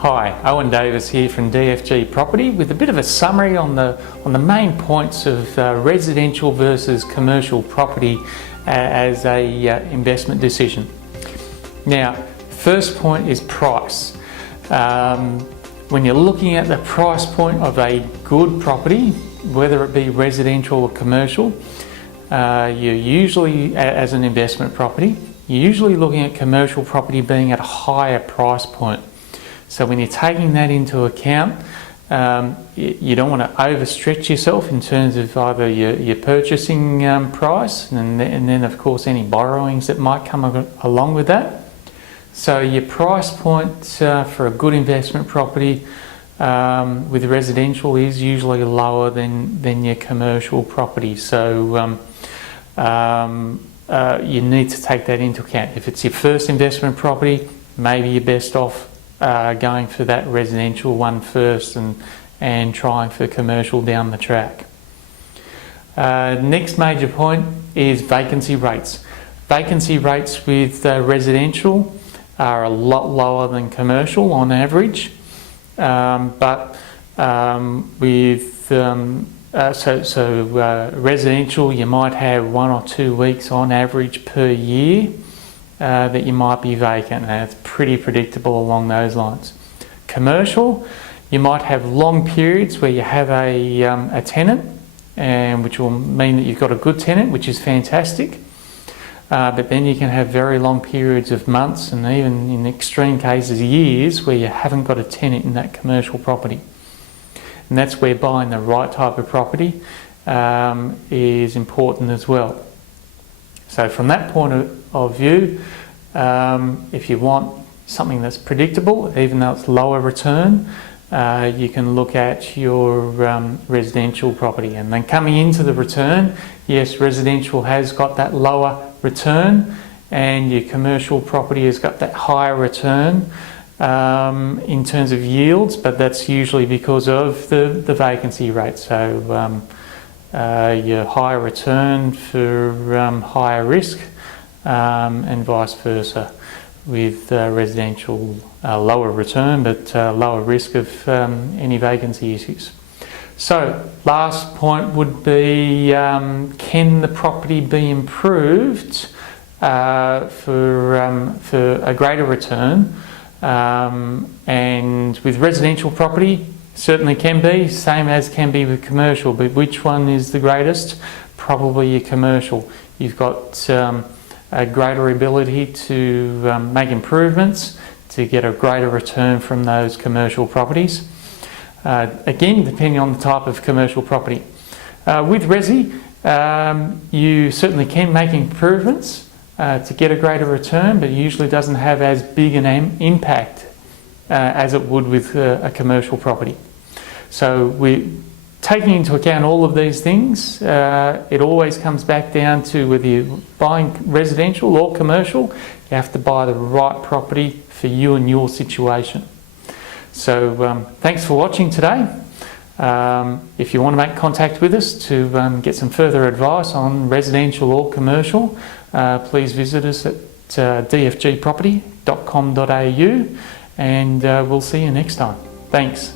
Hi, Owen Davis here from DFG Property with a bit of a summary on the main points of residential versus commercial property as a investment decision. Now, first point is price. When you're looking at the price point of a good property, whether it be residential or commercial, you're usually, as an investment property, you're usually looking at commercial property being at a higher price point. So when you're taking that into account, you don't want to overstretch yourself in terms of either your purchasing price and then of course any borrowings that might come along with that. So your price point for a good investment property with residential is usually lower than your commercial property. So you need to take that into account. If it's your first investment property, maybe you're best off going for that residential one first and trying for commercial down the track. Next major point is vacancy rates. Vacancy rates with residential are a lot lower than commercial on average, but with residential you might have 1 or 2 weeks on average per year that you might be vacant, and it's pretty predictable along those lines. Commercial, you might have long periods where you have a tenant, and which will mean that you've got a good tenant, which is fantastic. But then you can have very long periods of months and even in extreme cases years where you haven't got a tenant in that commercial property. And that's where buying the right type of property is important as well. So from that point of view, if you want something that's predictable, even though it's lower return, you can look at your residential property. And then coming into the return, yes, residential has got that lower return and your commercial property has got that higher return in terms of yields, but that's usually because of the vacancy rate. So your higher return for higher risk and vice versa with residential lower return but lower risk of any vacancy issues. So last point would be, can the property be improved for a greater return? And with residential property, certainly can be, same as can be with commercial, but which one is the greatest? Probably your commercial. You've got a greater ability to make improvements to get a greater return from those commercial properties. Again, depending on the type of commercial property. With resi, you certainly can make improvements to get a greater return, but it usually doesn't have as big an impact as it would with a commercial property. So we're taking into account all of these things. It always comes back down to whether you're buying residential or commercial, you have to buy the right property for you and your situation. So thanks for watching today. If you want to make contact with us to get some further advice on residential or commercial, please visit us at dfgproperty.com.au, and we'll see you next time. Thanks.